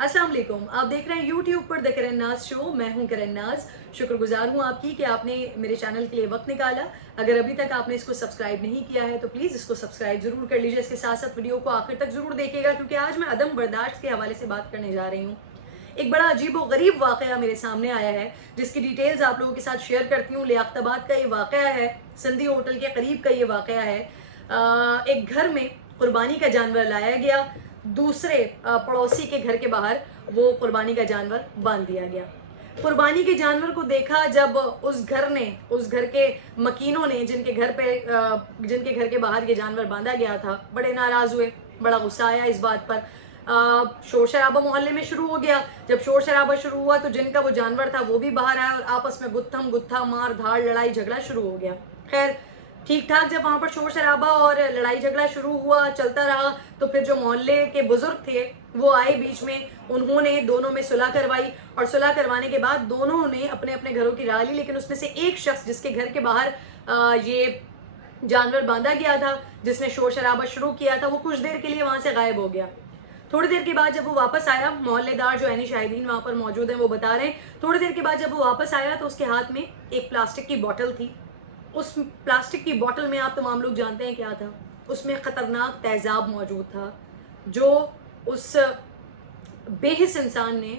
अस्सलाम वालेकुम। आप देख रहे हैं यूट्यूब पर द करण नाज शो। मैं हूं करण नाज। शुक्रगुजार हूं आपकी कि आपने मेरे चैनल के लिए वक्त निकाला। अगर अभी तक आपने इसको सब्सक्राइब नहीं किया है तो प्लीज़ इसको सब्सक्राइब जरूर कर लीजिए। इसके साथ साथ वीडियो को आखिर तक जरूर देखिएगा क्योंकि आज मैं अदम बर्दाश्त के हवाले से बात करने जा रही हूँ। एक बड़ा अजीब व गरीब वाकया मेरे सामने आया है जिसकी डिटेल्स आप लोगों के साथ शेयर करती हूँ। लियाकताबाद का ये वाकया है, सिंधी होटल के करीब का ये वाकया है। एक घर में कुर्बानी का जानवर लाया गया, दूसरे पड़ोसी के घर के बाहर वो कुर्बानी का जानवर बांध दिया गया। कुर्बानी के जानवर को देखा जब उस घर के मकीनों ने जिनके घर के बाहर ये जानवर बांधा गया था, बड़े नाराज हुए, बड़ा गुस्सा आया इस बात पर। शोर शराबा मोहल्ले में शुरू हो गया। जब शोर शराबा शुरू हुआ तो जिनका वो जानवर था वो भी बाहर आया और आपस में गुत्थम गुत्था, मार धाड़, लड़ाई झगड़ा शुरू हो गया। खैर ठीक ठाक जब वहां पर शोर शराबा और लड़ाई झगड़ा शुरू हुआ, चलता रहा, तो फिर जो मोहल्ले के बुजुर्ग थे वो आए बीच में। उन्होंने दोनों में सुलह करवाई और सुलह करवाने के बाद दोनों ने अपने अपने घरों की राह ली। लेकिन उसमें से एक शख्स जिसके घर के बाहर ये जानवर बांधा गया था, जिसने शोर शराबा शुरू किया था, वो कुछ देर के लिए वहां से गायब हो गया। थोड़ी देर के बाद जब वो वापस आया, मोहल्लेदार जो ऐनी शाहिदीन वहां पर मौजूद हैं वो बता रहे हैं, थोड़ी देर के बाद जब वो वापस आया तो उसके हाथ में एक प्लास्टिक की बोतल थी। उस प्लास्टिक की बोतल में आप तमाम लोग जानते हैं क्या था। उसमें खतरनाक तेजाब मौजूद था जो उस बेहिस इंसान ने,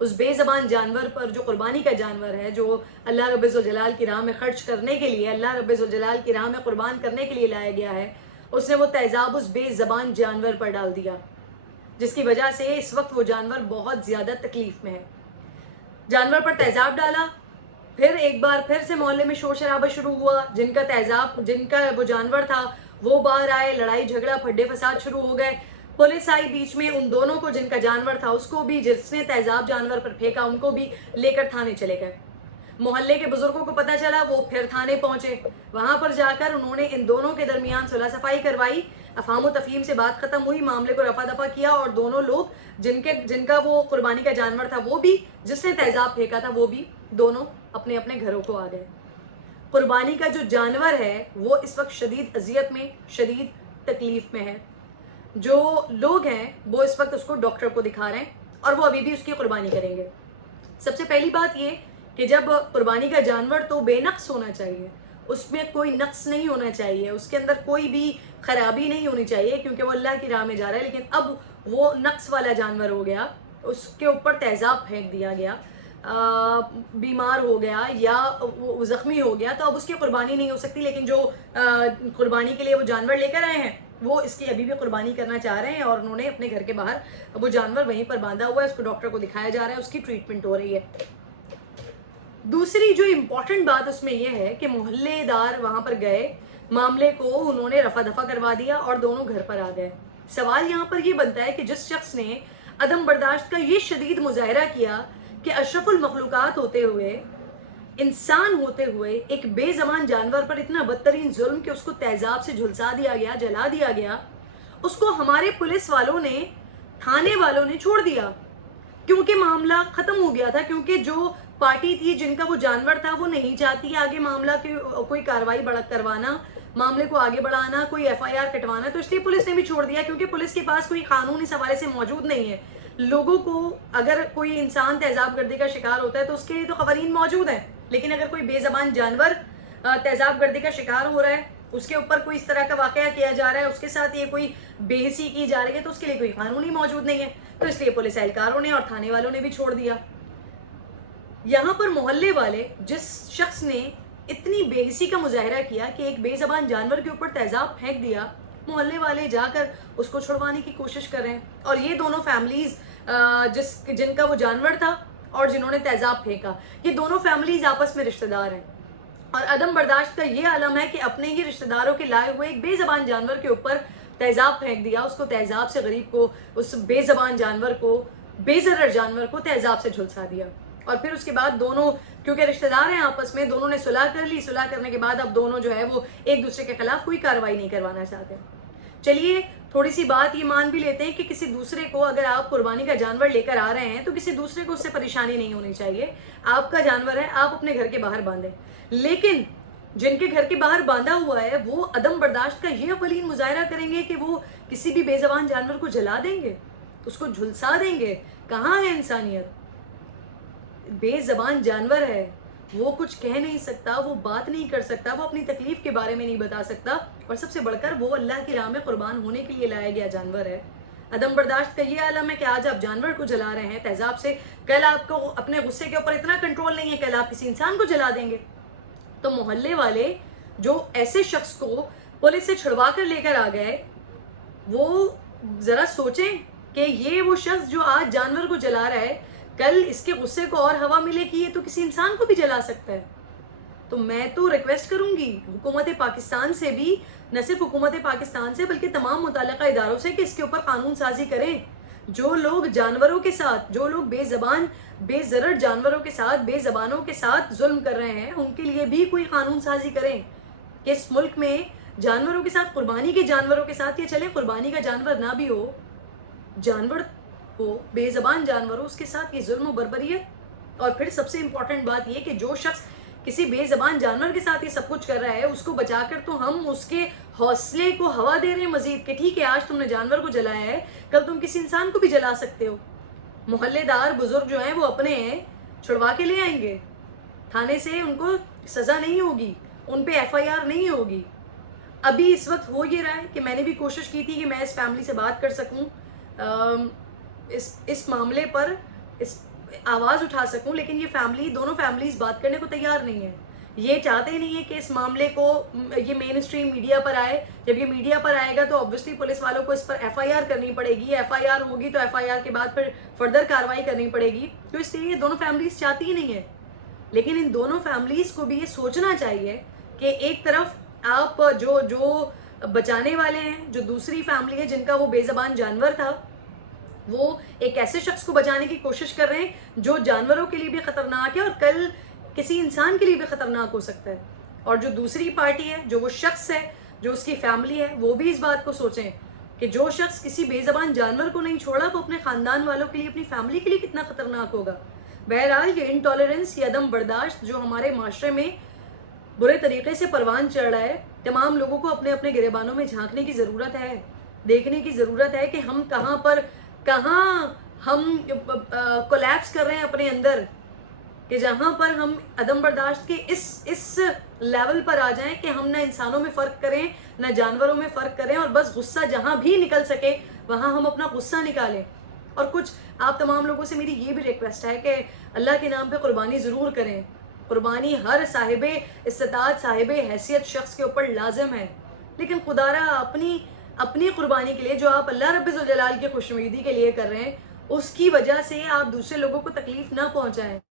उस बेज़बान जानवर पर, जो कुर्बानी का जानवर है, जो अल्लाह रब्बुल इज़्ज़त वल जलाल की राह में खर्च करने के लिए, अल्लाह रब्बुल इज़्ज़त वल जलाल की राह में कुर्बान करने के लिए लाया गया है, उसने वो तेजाब उस बेज़बान जानवर पर डाल दिया, जिसकी वजह से इस वक्त वो जानवर बहुत ज़्यादा तकलीफ में है। जानवर पर तेजाब डाला, फिर एक बार फिर से मोहल्ले में शोर शराबा शुरू हुआ। जिनका वो जानवर था वो बाहर आए, लड़ाई झगड़ा, फड्डे फसाद शुरू हो गए। पुलिस आई बीच में, उन दोनों को, जिनका जानवर था उसको भी, जिसने तेजाब जानवर पर फेंका उनको भी लेकर थाने चले गए। मोहल्ले के बुजुर्गों को पता चला, वो फिर थाने पहुंचे। वहां पर जाकर उन्होंने इन दोनों के दरमियान सुलह सफाई करवाई, अफाम तफहीम से बात खत्म हुई, मामले को रफा दफा किया और दोनों लोग, जिनका वो कुर्बानी का जानवर था वो भी, जिसने तेजाब फेंका था वो भी, दोनों अपने अपने घरों को आ गए। कुर्बानी का जो जानवर है वो इस वक्त शदीद अजियत में, शदीद तकलीफ में है। जो लोग हैं वो इस वक्त उसको डॉक्टर को दिखा रहे हैं और वो अभी भी उसकी कुर्बानी करेंगे। सबसे पहली बात ये कि जब कुर्बानी का जानवर तो बेनक्स होना चाहिए, उसमें कोई नक्स नहीं होना चाहिए, उसके अंदर कोई भी खराबी नहीं होनी चाहिए क्योंकि वो अल्लाह की राह में जा रहा है। लेकिन अब वो नक्स वाला जानवर हो गया, उसके ऊपर तेजाब फेंक दिया गया, बीमार हो गया या वो ज़ख्मी हो गया, तो अब उसकी कुर्बानी नहीं हो सकती। लेकिन जो कुर्बानी के लिए वो जानवर लेकर आए हैं वो इसकी अभी भी कुर्बानी करना चाह रहे हैं और उन्होंने अपने घर के बाहर वो जानवर वहीं पर बांधा हुआ है, उसको डॉक्टर को दिखाया जा रहा है, उसकी ट्रीटमेंट हो रही है। दूसरी जो इम्पोर्टेंट बात उसमें यह है कि मोहल्लेदार वहां पर गए, मामले को उन्होंने रफा दफा करवा दिया और दोनों घर पर आ गए। सवाल यहाँ पर यह बनता है कि जिस शख्स ने अदम बर्दाश्त का ये शदीद मुजाहरा किया कि अशरफुल मखलूकात होते हुए, इंसान होते हुए, एक बेज़बान जानवर पर इतना बदतरीन जुल्म कि उसको तेजाब से झुलसा दिया गया, जला दिया गया, उसको हमारे पुलिस वालों ने, थाने वालों ने छोड़ दिया क्योंकि मामला खत्म हो गया था। क्योंकि जो पार्टी थी, जिनका वो जानवर था, वो नहीं चाहती आगे मामला की कोई कार्रवाई करवाना, मामले को आगे बढ़ाना, कोई एफआईआर कटवाना, तो इसलिए पुलिस ने भी छोड़ दिया क्योंकि पुलिस के पास कोई कानून इस हवाले से मौजूद नहीं है। लोगों को, अगर कोई इंसान तेजाब गर्दी का शिकार होता है तो उसके लिए तो खवारीन मौजूद है, लेकिन अगर कोई बेज़बान जानवर तेजाब गर्दी का शिकार हो रहा है, उसके ऊपर कोई इस तरह का वाकया किया जा रहा है, उसके साथ ये कोई बेहिसी की जा रही है, तो उसके लिए कोई कानून ही मौजूद नहीं है। तो इसलिए पुलिस एहलकारों ने और थाने वालों ने भी छोड़ दिया। यहाँ पर मोहल्ले वाले, जिस शख्स ने इतनी बेहिसी का मुजाहरा किया कि एक बेज़बान जानवर के ऊपर तेजाब फेंक दिया, मोहल्ले वाले जाकर उसको छुड़वाने की कोशिश कर रहे हैं। और ये दोनों फैमिलीज, जिनका वो जानवर था और जिन्होंने तेजाब फेंका, ये दोनों फैमिलीज आपस में रिश्तेदार हैं। और अदम बर्दाश्त का ये आलम है कि अपने ही रिश्तेदारों के लाए हुए एक बेज़बान जानवर के ऊपर तेजाब फेंक दिया, उसको तेजाब से, गरीब को, उस बेज़बान जानवर को, बेज़रर जानवर को तेजाब से झुलसा दिया। और फिर उसके बाद दोनों, क्योंकि रिश्तेदार हैं आपस में, दोनों ने सुलह कर ली। सुलह करने के बाद अब दोनों जो है वो एक दूसरे के खिलाफ कोई कार्रवाई नहीं करवाना चाहते। चलिए थोड़ी सी बात ये मान भी लेते हैं कि किसी दूसरे को, अगर आप कुर्बानी का जानवर लेकर आ रहे हैं तो किसी दूसरे को उससे परेशानी नहीं होनी चाहिए। आपका जानवर है, आप अपने घर के बाहर बांधें। लेकिन जिनके घर के बाहर बांधा हुआ है वो अदम बर्दाश्त का ये अवलीन मुजाहरा करेंगे कि वो किसी भी बेज़बान जानवर को जला देंगे। तो उसको झुलसा देंगे। कहाँ है इंसानियत? बेजबान जानवर है, वो कुछ कह नहीं सकता, वो बात नहीं कर सकता, वो अपनी तकलीफ के बारे में नहीं बता सकता, और सबसे बढ़कर वो अल्लाह की राह में कुर्बान होने के लिए लाया गया जानवर है। अदम बर्दाश्त का ये आलम है कि आज आप जानवर को जला रहे हैं तेजाब से, कल आपको अपने गुस्से के ऊपर इतना कंट्रोल नहीं है, कल आप किसी इंसान को जला देंगे। तो मोहल्ले वाले जो ऐसे शख्स को पुलिस से छुड़वा कर लेकर आ गए, वो जरा सोचें कि ये वो शख्स जो आज जानवर को जला रहा है, कल इसके गुस्से को और हवा मिले कि ये तो किसी इंसान को भी जला सकता है। तो मैं तो रिक्वेस्ट करूंगी हुकूमत पाकिस्तान से भी, न सिर्फ हुकूमत पाकिस्तान से बल्कि तमाम मुतल्लिका इदारों से, कि इसके ऊपर कानून साजी करें। जो लोग जानवरों के साथ, जो लोग बेजबान बेजरर जानवरों के साथ, बेजबानों के साथ जुल्म कर रहे हैं, उनके लिए भी कोई कानून साजी करें कि इस मुल्क में जानवरों के साथ, कुर्बानी के जानवरों के साथ, ये चले कुर्बानी का जानवर ना भी हो, जानवर हो, बेजबान जानवर हो, उसके साथ ये जुल्म बर्बरियत। और फिर सबसे इंपॉर्टेंट बात ये कि जो शख्स किसी बेजबान जानवर के साथ ये सब कुछ कर रहा है, उसको बचाकर तो हम उसके हौसले को हवा दे रहे हैं मजीद, कि ठीक है आज तुमने जानवर को जलाया है, कल तुम किसी इंसान को भी जला सकते हो। मोहल्लेदार बुजुर्ग जो हैं वो अपने हैं, छुड़वा के ले आएंगे थाने से, उनको सजा नहीं होगी, उन पे FIR नहीं होगी। अभी इस वक्त हो ये रहा है कि मैंने भी कोशिश की थी कि मैं इस फैमिली से बात कर सकूं, इस मामले पर इस आवाज़ उठा सकूं, लेकिन ये फैमिली, दोनों फैमिलीज बात करने को तैयार नहीं है। ये चाहते नहीं है कि इस मामले को, ये मेन स्ट्रीम मीडिया पर आए। जब ये मीडिया पर आएगा तो ऑब्वियसली पुलिस वालों को इस पर FIR करनी पड़ेगी, FIR होगी तो FIR के बाद फिर फर्दर कार्रवाई करनी पड़ेगी। तो इसलिए ये दोनों फैमिलीज चाहती ही नहीं है। लेकिन इन दोनों फैमिलीज को भी ये सोचना चाहिए कि एक तरफ आप जो बचाने वाले हैं, जो दूसरी फैमिली है जिनका वो बेजबान जानवर था, वो एक ऐसे शख्स को बचाने की कोशिश कर रहे हैं जो जानवरों के लिए भी खतरनाक है और कल किसी इंसान के लिए भी खतरनाक हो सकता है। और जो दूसरी पार्टी है, जो वो शख्स है, जो उसकी फैमिली है, वो भी इस बात को सोचें कि जो शख्स किसी बेजबान जानवर को नहीं छोड़ा, वो अपने खानदान वालों के लिए, अपनी फैमिली के लिए कितना खतरनाक होगा। बहरहाल ये इंटॉलरेंस, ये अदम बर्दाश्त जो हमारे माशरे में बुरे तरीके से परवान चढ़ रहा है, तमाम लोगों को अपने अपने गिरेबानों में झांकने की ज़रूरत है, देखने की ज़रूरत है कि हम कहाँ हम कोलैप्स कर रहे हैं अपने अंदर, कि जहाँ पर हम अदम बर्दाश्त के इस लेवल पर आ जाएं कि हम ना इंसानों में फ़र्क करें, ना जानवरों में फ़र्क करें, और बस गुस्सा जहाँ भी निकल सके वहाँ हम अपना गुस्सा निकालें। और कुछ आप तमाम लोगों से मेरी ये भी रिक्वेस्ट है कि अल्लाह के नाम पे कुर्बानी ज़रूर करें। कुर्बानी हर साहिबे इस्तिताअत, साहिबे हैसियत शख्स के ऊपर लाजिम है, लेकिन खुदारा अपनी कुर्बानी के लिए, जो आप अल्लाह रब्बुल जलाल की खुशनुदी के लिए कर रहे हैं, उसकी वजह से आप दूसरे लोगों को तकलीफ ना पहुंचाएं।